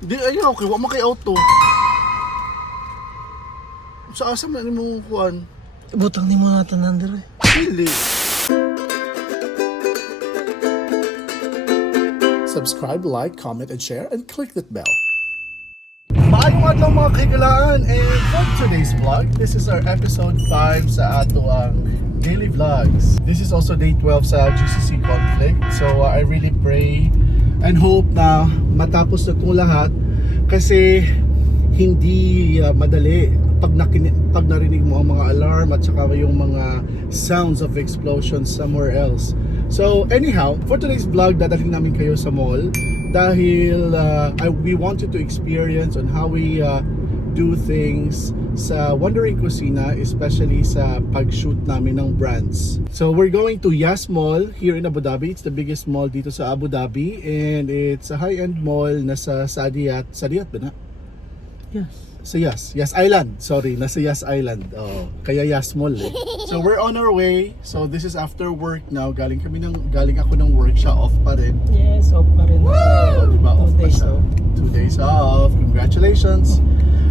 Di ayaw kay wa man kay auto. Sa asa man imong kuan? Butang ni mo natin nandere. Dili. Subscribe, like, comment, and share, and click that bell. Maayong adlaw mga kaigalaan, and for today's vlog, this is our episode 5 sa ato ang daily vlogs. This is also day 12 sa GCC conflict. So I really pray and hope na matapos na itong lahat kasi hindi madali pag narinig mo ang mga alarm at saka yung mga sounds of explosions somewhere else. So anyhow, for today's vlog, dadalhin namin kayo sa mall dahil we wanted to experience on how we do things sa Wandering Kusina, especially sa pag-shoot namin ng brands. So we're going to Yas Mall here in Abu Dhabi. It's the biggest mall dito sa Abu Dhabi and it's a high-end mall na sa Saadiyat ba na? Yes. Sa Yas Island. Sorry, nasa Yas Island. Oh, kaya Yas Mall eh. So we're on our way. So this is after work now. Galing ako ng work, siya off pa rin. Yes, off pa rin. Oh, diba, off pa siya. 2 days off. Congratulations.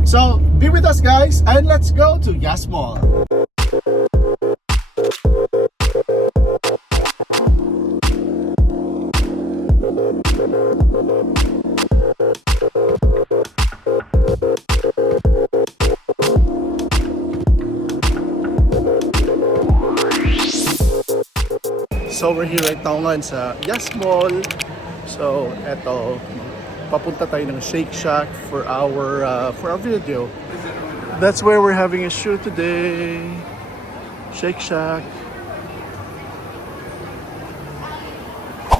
So, be with us guys and let's go to Yas Mall. So we're here right now ngayon sa Yas Mall. So eto, papunta tayo ng Shake Shack for our video. That's where we're having a shoot today. Shake Shack.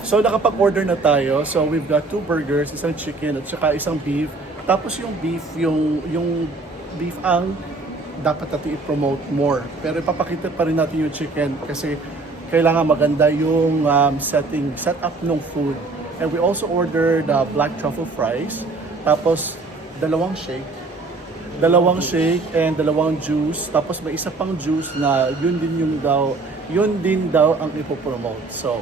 So nakapag-order na tayo. So we've got 2 burgers, isang chicken at saka isang beef. Tapos yung beef, yung beef ang dapat natin i-promote more. Pero ipapakita pa rin natin yung chicken kasi kailangan maganda yung setup ng food. And we also ordered black truffle fries. Tapos dalawang shake and dalawang juice. Tapos may isa pang juice na yun din daw ang ipopromote. So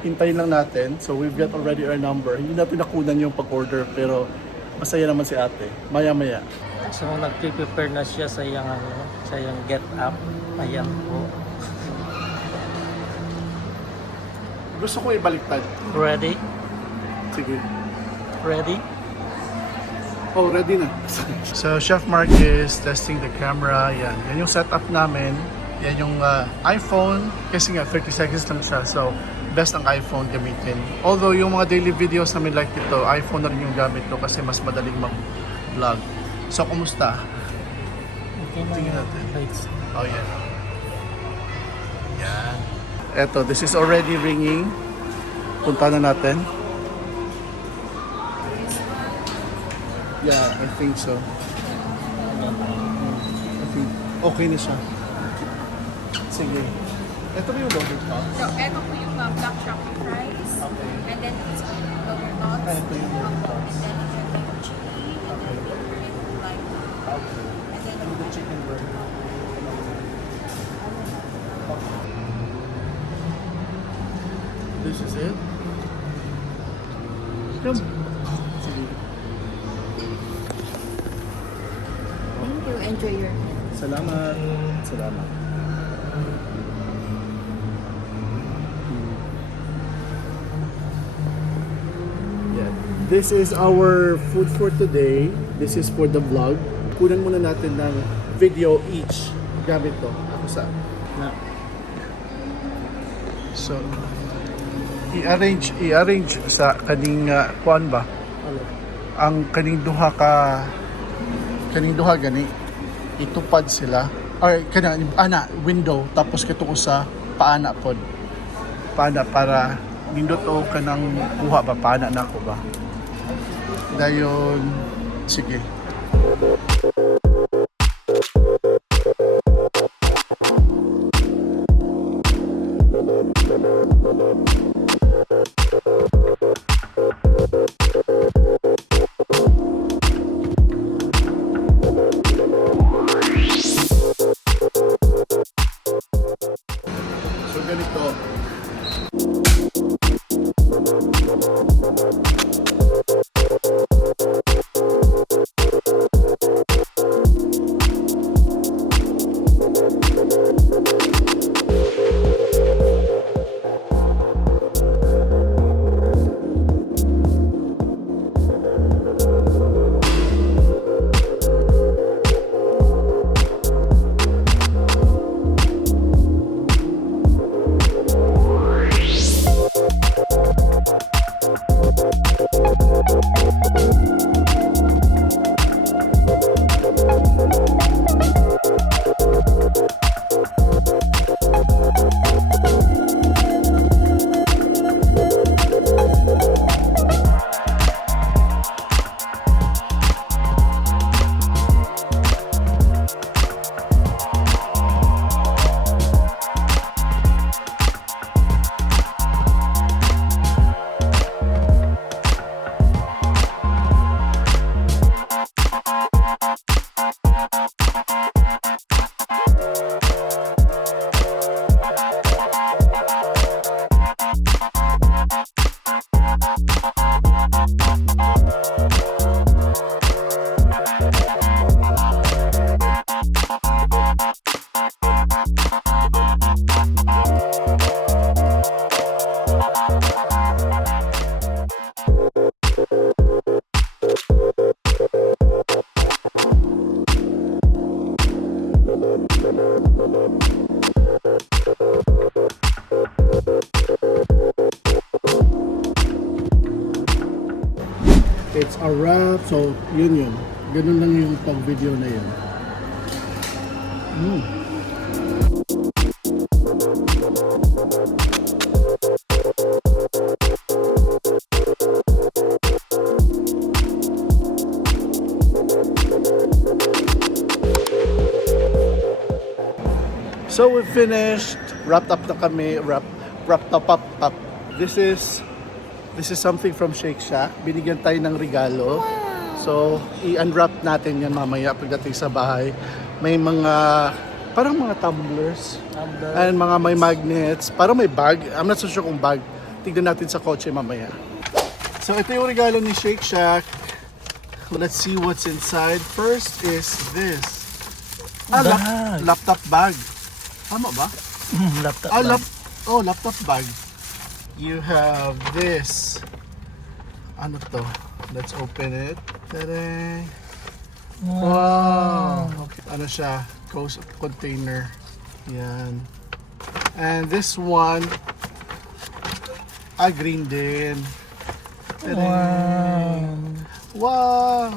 hintayin lang natin. So we've got already our number. Hindi natin nakunan yung pag-order pero masaya naman si ate. Maya-maya. So nag-prepare na siya sa iyang get up. Ayan po. Gusto ko ibaliktad. Ready? Sige. Ready? Oh, ready na. So, Chef Mark is testing the camera. Yan yung setup namin. Yan yung iPhone. Kasi nga, 30 seconds lang siya. So, best ang iPhone gamitin. Although, yung mga daily videos namin like ito, iPhone na rin yung gamit ko kasi mas madaling mag-vlog. So, kumusta? Okay na. Tingnan natin. Lights. Oh, yan. Yan. Eto, this is already ringing. Punta na natin. Yeah, I think so. I think okay na siya. Sige. Ito ba yung loaded tots? So, eto po yung black truffle fries. Okay. And then it's lower tots. Ito yung loaded tots. And then it's yung maple chili. Okay. And lime. Okay. And then And the chicken burger. This is it? Come. Sige. thank you. Enjoy your meal. Salamat. Salamat. Yeah. This is our food for today. This is for the vlog. Kunan muna natin ng video each gamit to. Ako sa. So, i-arrange sa kaning kuan ba? Ang kaning duha gani itupad sila or kana window tapos katuko sa paana pod para nindot o kanang kuha ba paana nako ba dayon sige. So ganito. a wrap. So, yun. Ganun lang yung pag-video na yun. So we finished, wrapped up na kami, wrapped up. This is something from Shake Shack. Binigyan tayo ng regalo. So i-unwrap natin yan mamaya pagdating sa bahay. May mga parang mga tumblers and mga may magnets, parang may bag. I'm not so sure kung bag. Tignan natin sa kotse mamaya. So ito yung regalo ni Shake Shack. Let's see what's inside. First is this. Bag. Laptop bag. Tama ba? Laptop. Laptop bag. You have this. Ano to? Let's open it. Tada! Wow! Okay. Ano siya? Ghost container. Yan. And this one, green din. Tada! Wow!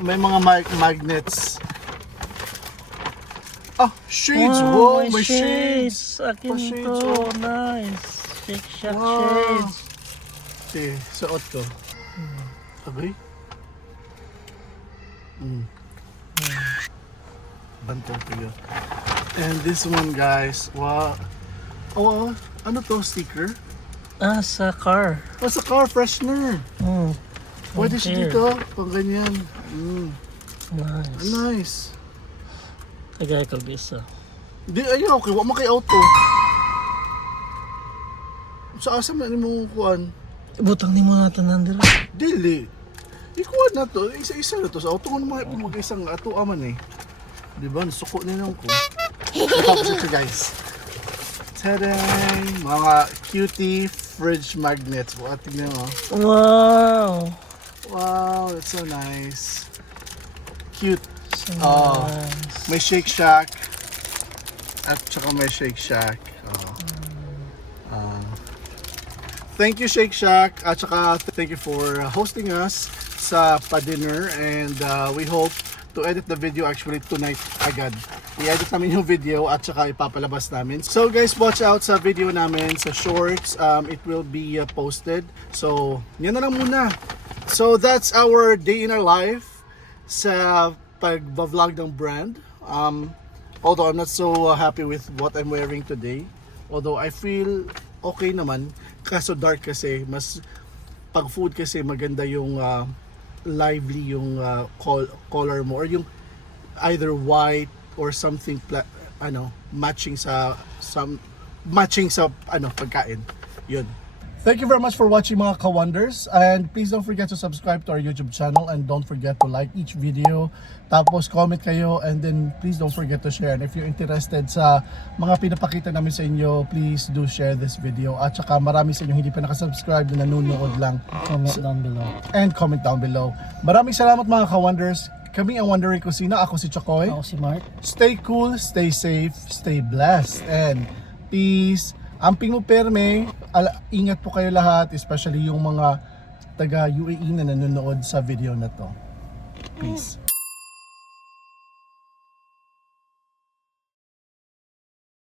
May mga magnets. Shades! Wow, may shades! Akin Pa-shades, to. oh. Nice. Shake Shack Wow. shades. Okay, suot ko. Okay. Bantong ko yun. And this one, guys. Wow. Oh, ano to? Sticker? Sa car. Sa car freshener. Pwede siya here. dito. Pang ganyan. Nice. Nice. Tagay ko bisa. Di, ayun, okay. Huwag mo kay auto. Sa asa man mong kuhan? Butang ni mo natin nandira. Dili. Ikuha na to. Isa-isa na to. Sa auto ko naman mag-isang ato aman eh. Diba? Nasuko nila ko. Tapos ito guys. Tadang! Mga cutie fridge magnets. Wow, tignan mo. Wow. Wow, that's so nice. Cute. So Oh. nice. May Shake Shack. At saka may Shake Shack. Thank you Shake Shack. At saka thank you for hosting us sa pa-dinner. And we hope to edit the video actually tonight agad. I-edit namin yung video at saka ipapalabas namin. So guys, watch out sa video namin sa shorts. It will be posted. So, yan na lang muna. So that's our day in our life sa pag-vlog ng brand. Although I'm not so happy with what I'm wearing today. Although I feel okay naman. Kaso dark kasi, mas pag food kasi maganda yung lively yung color mo or yung either white or something matching sa pagkain. Yun. Thank you very much for watching mga ka-wonders, and please don't forget to subscribe to our YouTube channel and don't forget to like each video, tapos comment kayo, and then please don't forget to share. And if you're interested sa mga pinapakita namin sa inyo, please do share this video. At saka marami sa inyo hindi pa nakasubscribe na nanonood lang, Comment down below. and comment down below. Maraming salamat mga ka-wonders. Kami ang Wondering Kusina. Ako si Chokoy. Ako si Mark. Stay cool, stay safe, stay blessed, and peace. Amping mo perme, ingat po kayo lahat, especially yung mga taga UAE na nanonood sa video na to. Peace.